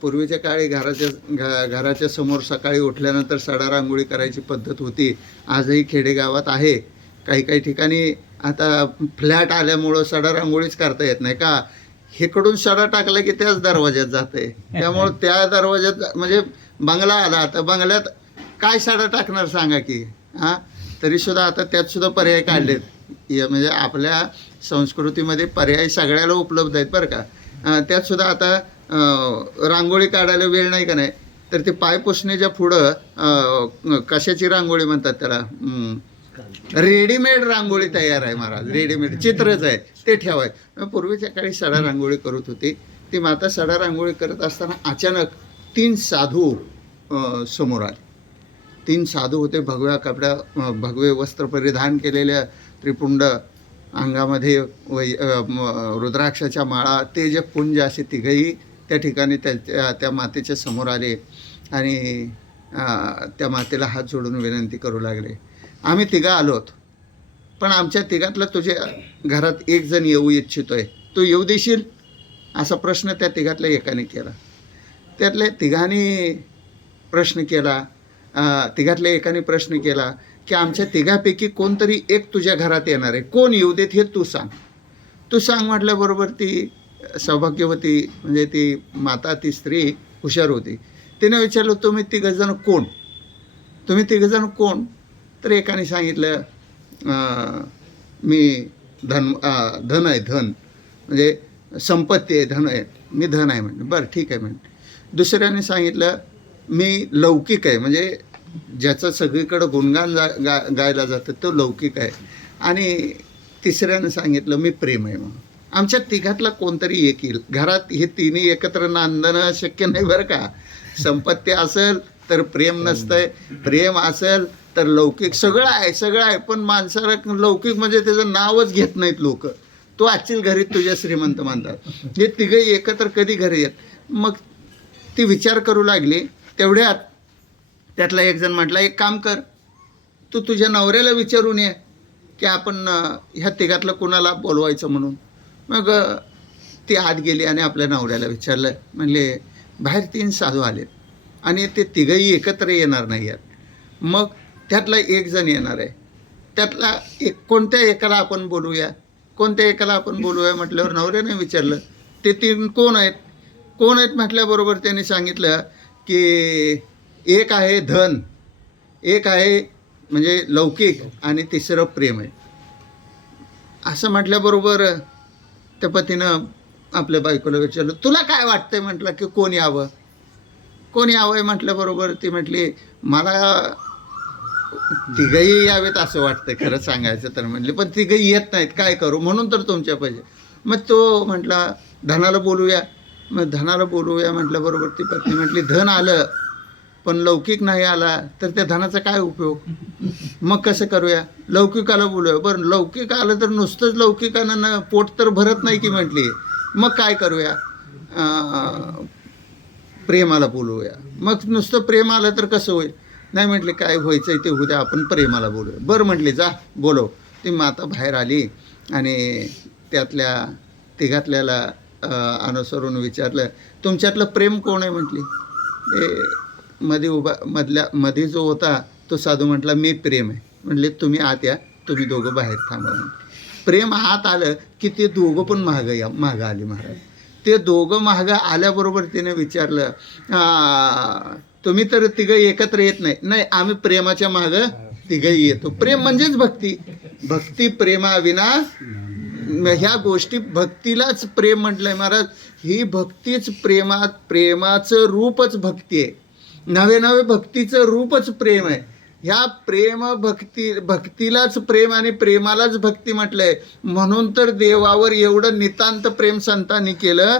पूर्वीच्या काळी घराच्या समोर सकाळी उठल्यानंतर सडा रांगोळी करायची पद्धत होती. आजही खेडेगावात आहे. काही काही ठिकाणी आता फ्लॅट आल्यामुळं सडा रांगोळीच करता येत नाही का. इकडून सडा टाकला की त्याच दरवाज्यात जाते. त्यामुळं त्या दरवाज्यात म्हणजे बंगला आला तर बंगल्यात काय सडा टाकणार सांगा की. तरीसुद्धा आता त्यातसुद्धा पर्याय काढलेत. म्हणजे आपल्या संस्कृतीमध्ये पर्याय सगळ्याला उपलब्ध आहेत बरं का. त्यातसुद्धा आता रांगोळी काढायला वेळ नाही का नाही तर ते पायपुसण्याच्या पुढं कशाची रांगोळी म्हणतात त्याला, रेडीमेड रांगोळी तयार आहे महाराज. रेडीमेड चित्रच आहे ते ठेवाय. पूर्वीच्या काळी सडा रांगोळी करत होती. ती माता सडा रांगोळी करत असताना अचानक 3 साधू समोर आले. 3 साधू होते. भगवे वस्त्र परिधान केलेल्या, त्रिपुंड अंगामध्ये रुद्राक्षाच्या माळा, तेजपुंज असे तिघही त्या ठिकाणी त्या मातेच्या समोर आले आणि त्या मातेला हात जोडून विनंती करू लागले. आम्ही तिघं आलोत, पण आमच्या तिघातला तुझ्या घरात एक जण येऊ इच्छितोय, तू येऊ देशील? असा प्रश्न त्या तिघातल्या एकाने केला. त्यातल्या तिघांनी प्रश्न केला. तिघातल्या एकाने प्रश्न केला की आमच्या तिघापैकी कोणतरी एक तुझ्या घरात येणार आहे, कोण येऊ देत हे तू सांग. तू सांग म्हटल्याबरोबर ती सौभाग्यवती म्हणजे ती माता, ती स्त्री हुशार होती. तिने विचारलं, तुम्ही तिघजण कोण? तुम्ही तिघजण कोण? तर एकाने सांगितलं, मी धन आहे, धन म्हणजे संपत्ती आहे, धन आहे, मी धन आहे म्हणलं. बरं ठीक आहे म्हणलं. दुसऱ्याने सांगितलं, मी लौकिक आहे, म्हणजे ज्याचं सगळीकडं गुणगान गायला जातं तो लौकिक आहे. आणि तिसऱ्यानं सांगितलं, मी प्रेम आहे म्हणून. आमच्या तिघातला कोणतरी एक येईल. घरात हे तिन्ही एकत्र नांदणं शक्य नाही बरं का. संपत्ती असेल तर प्रेम नसतंय, प्रेम असेल तर लौकिक, सगळं आहे. पण माणसाला लौकिक म्हणजे त्याचं नावच घेत नाहीत लोक. तो आजची घरी तुझ्या श्रीमंत म्हणतात. हे तिघं एकत्र कधी घरी येत. मग ती विचार करू लागली. तेवढ्यात त्यातला एक जण म्हटला, एक काम कर, तू तुझ्या नवऱ्याला विचारून ये की आपण ह्या तिघातलं कोणाला बोलवायचं म्हणून. मग ती आत गेली आणि आपल्या नवऱ्याला विचारलं. म्हणले, बाहेर 3 साधू आलेत आणि ते तिघंही एकत्र येणार नाही आहेत. मग त्यातला एक जण येणार आहे. त्यातला कोणत्या एकाला आपण बोलूया? म्हटल्यावर नवऱ्याने विचारलं, ते 3 कोण आहेत म्हटल्याबरोबर त्यांनी सांगितलं की एक आहे धन, एक आहे म्हणजे लौकिक आणि तिसरं प्रेम आहे. असं म्हटल्याबरोबर त्या पतीनं आपल्या बायकोला विचारलं, तुला काय वाटतंय म्हटलं की कोण यावं आहे म्हटल्याबरोबर ती म्हटली, मला तिघंही यावेत असं वाटतं खरं सांगायचं तर. म्हणले, पण तिघंही येत नाहीत, काय करू? म्हणून तर तुमच्या पाहिजे. मग तो म्हटला, धनाला बोलूया. मग धनाला बोलूया म्हटल्याबरोबर ती पत्नी म्हटली, धन आलं पण लौकिक नाही आला तर त्या धनाचा काय उपयोग? मग कसं करूया? लौकिकाला बोलूया. बरं, लौकिक आलं तर नुसतंच लौकिकानं पोट तर भरत नाही की म्हटली. मग काय करूया? प्रेमाला बोलूया. मग नुसतं प्रेम आलं तर कसं होईल? नाही म्हटले, काय व्हायचं ते उद्या आपण प्रेमाला बोलूया. बरं म्हटले, जा बोलव. ती माता बाहेर आली आणि त्यातल्या तिघातल्याला अनुसरून विचारलं, तुमच्यातलं प्रेम कोण आहे म्हटली. ते मध्ये जो होता तो साधू म्हटला, मी प्रेम आहे. म्हटले, तुम्ही आत या, तुम्ही दोघं बाहेर थांबा. प्रेम आत आलं की ते दोघं पण मागं आली महाराज. ते दोघं मागं आल्याबरोबर तिने विचारलं, तुम्ही तर तिघं एकत्र येत नाही. आम्ही प्रेमाच्या मागं तिघंही येतो. प्रेम म्हणजेच भक्ती प्रेमाविना ह्या गोष्टी, भक्तीलाच प्रेम म्हटलंय महाराज. ही भक्तीच प्रेमाचं रूपच भक्ती आहे. नवे भक्तीचं रूपच प्रेम आहे. ह्या भक्तीलाच प्रेम आणि प्रेमालाच भक्ती म्हटलंय. म्हणून तर देवावर एवढं नितांत प्रेम संतांनी केलं